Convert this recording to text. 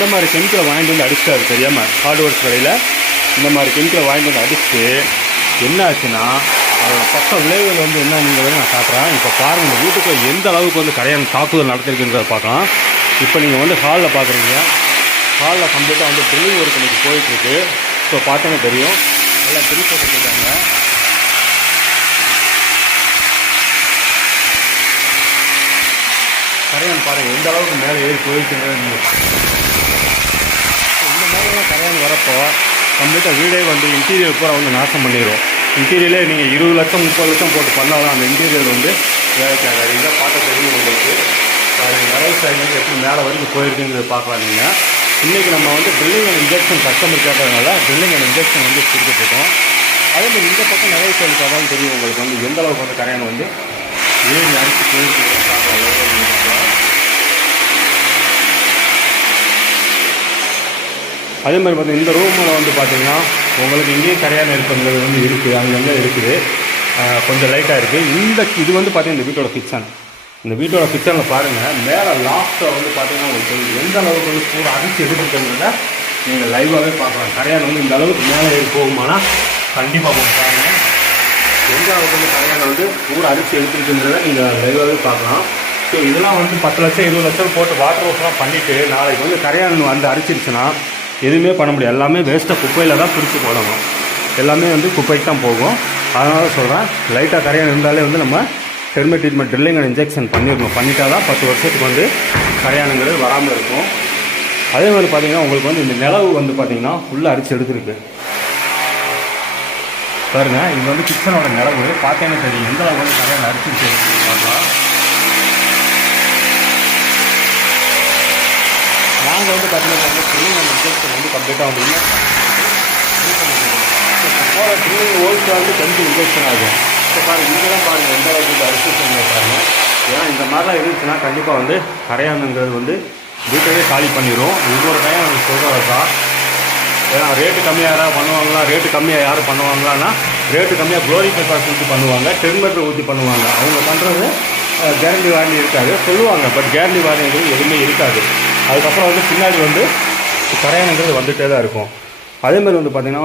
இந்த மாதிரி கெமிக்கலை வாங்கிட்டு வந்து அடிச்சிட்டாரு தெரியாமல் ஹார்ட்வேர்ஸ் கடையில். இந்த மாதிரி கெமிக்கலை வாங்கிட்டு வந்து அடிச்சுட்டு என்ன ஆச்சுன்னா அதோட பக்க விளைவுகள் வந்து என்ன நீங்கள் நான் காட்டுறேன். இப்போ பாருங்கள் இந்த வீட்டுக்குள்ளே எந்த அளவுக்கு வந்து கரையான் தாக்குதல் நடத்திருக்குன்றத பார்க்கலாம். இப்போ நீங்கள் வந்து ஹாலில் பார்க்குறீங்க. ஹாலில் கம்ப்ளீட்டாக வந்து ட்ரில்லிங் ஒர்க் இன்றைக்கி போயிட்டுருக்கு. ஸோ பார்த்தோன்னே தெரியும் எல்லாம் ட்ரில் போட்டுருக்காங்க. கரையான் பாருங்கள் எந்த அளவுக்கு மேலே ஏறி போயிட்டுங்கிறது. இந்த மாதிரிலாம் கரையான் வரப்போ கம்ப்ளீட்டாக வீடே வந்து இன்டீரியர் பூரா வந்து நாசம் பண்ணிடும். இன்டீரியரே நீங்கள் 20 லட்சம் 30 லட்சம் போட்டு பண்ணாலும் அந்த இன்டீரியர் வந்து வேலைக்காக இதாக பார்க்க தெரியும் உங்களுக்கு. நிறைய சைடு எப்படி மேலே வரைக்கும் போயிருக்குங்கிறத பார்க்கலாம். நீங்கள் இன்றைக்கி நம்ம வந்து ட்ரில்லிங் அண்ட் இன்ஜெக்ஷன் கஸ்டமர் கேட்டதுனால ட்ரில்லிங் அண்ட் இன்ஜெக்ஷன் வந்து கொடுத்துட்ருக்கோம். அதே மாதிரி இந்த பக்கம் நிறைய சைடு பார்த்தாலும் தெரியும் உங்களுக்கு வந்து எந்த அளவுக்கு வந்து கரையான் வந்து ஏறி அடித்து போயிருக்கு பார்க்கலாம். அதே மாதிரி பார்த்தீங்கன்னா இந்த ரூமில் வந்து பார்த்திங்கன்னா உங்களுக்கு இங்கேயும் கரையான் இருக்கிறது வந்து இருக்குது, அங்கங்கே இருக்குது, கொஞ்சம் லைட்டாக இருக்குது. இது வந்து பார்த்திங்கன்னா இந்த வீட்டோட கிச்சன். இந்த வீட்டோட கிச்சனில் பாருங்கள் மேலே லாஸ்ட்டில் வந்து பார்த்திங்கன்னா உங்களுக்கு எந்த அளவுக்கு வந்து கூட அடித்து எடுத்துக்கிறத நீங்கள் லைவாகவே பார்க்கலாம். கரையான் வந்து இந்த அளவுக்கு மேலே ஏறி போகுமானா கண்டிப்பாக போகும். பாருங்கள் எந்த அளவுக்கு வந்து கரையான் வந்து கூட அடித்து எடுத்துருக்குன்றத நீங்கள் லைவாகவே பார்க்கலாம். ஸோ இதெல்லாம் வந்து 10 லட்சம் 20 லட்சம் போட்டு வாட்டர் வாஷ்லாம் பண்ணிவிட்டு நாளைக்கு வந்து கரையான் வந்து அடிச்சிருச்சுன்னா எதுவுமே பண்ண முடியாது. எல்லாமே வேஸ்ட்டாக குப்பையில் தான் பிரித்து போடணும். எல்லாமே வந்து குப்பைக்கு தான் போகும். அதனால சொல்கிறேன் லைட்டாக கரையான் இருந்தாலே வந்து நம்ம termite treatment drilling and injection பண்ணிடணும். பண்ணிட்டால் தான் 10 வருஷத்துக்கு வந்து கரையானுங்கிறது வராமல் இருக்கும். அதே மாதிரி பார்த்திங்கன்னா உங்களுக்கு வந்து இந்த நிலவு வந்து பார்த்திங்கன்னா ஃபுல்லாக அரிச்சு எடுத்துருக்கு பாருங்கள். இது வந்து கிச்சனோட நிலவு பார்த்தேன்னு தெரியும் எந்த அளவுக்கு வந்து கரையான் அரிச்சு பார்க்கலாம். நாங்கள் வந்து பார்த்திங்கன்னா ட்ரில்லிங் அண்ட் இன்ஜெக்ஷன் வந்து கம்ப்ளீட்டாக வந்து போகிற ட்ரில்லிங் ஹோல்ஸில் வந்து கொஞ்சம் இன்ஜெக்ஷன் ஆகும். இப்போ பாருங்கள் இங்கெல்லாம் பாருங்கள் எந்த அளவுக்கு வந்து அரிசி பாருங்கள். ஏன்னா இந்த மாதிரிலாம் இருந்துச்சுன்னா கண்டிப்பாக வந்து கரையானுங்கிறது வந்து வீட்டையே காலி பண்ணிடும். ஒவ்வொரு டைம் எனக்கு சொல்கிறது தான். ஏன்னா ரேட்டு கம்மியாக யாராவது பண்ணுவாங்களா, ரேட்டு கம்மியாக யாரும் பண்ணுவாங்களான்னா ரேட்டு கம்மியாக க்ளோரி பேப்பர்ஸ் ஊற்றி பண்ணுவாங்க, டெர்மேட்டர் ஊற்றி பண்ணுவாங்க. அவங்க பண்ணுறது கேரண்டி வாரண்டி இருக்காது சொல்லுவாங்க, பட் கேரண்டி வாரண்டி எதுவுமே இருக்காது. அதுக்கப்புறம் வந்து பின்னாடி வந்து கரையானுங்கிறது வந்துகிட்டே தான் இருக்கும். அதேமாதிரி வந்து பார்த்திங்கன்னா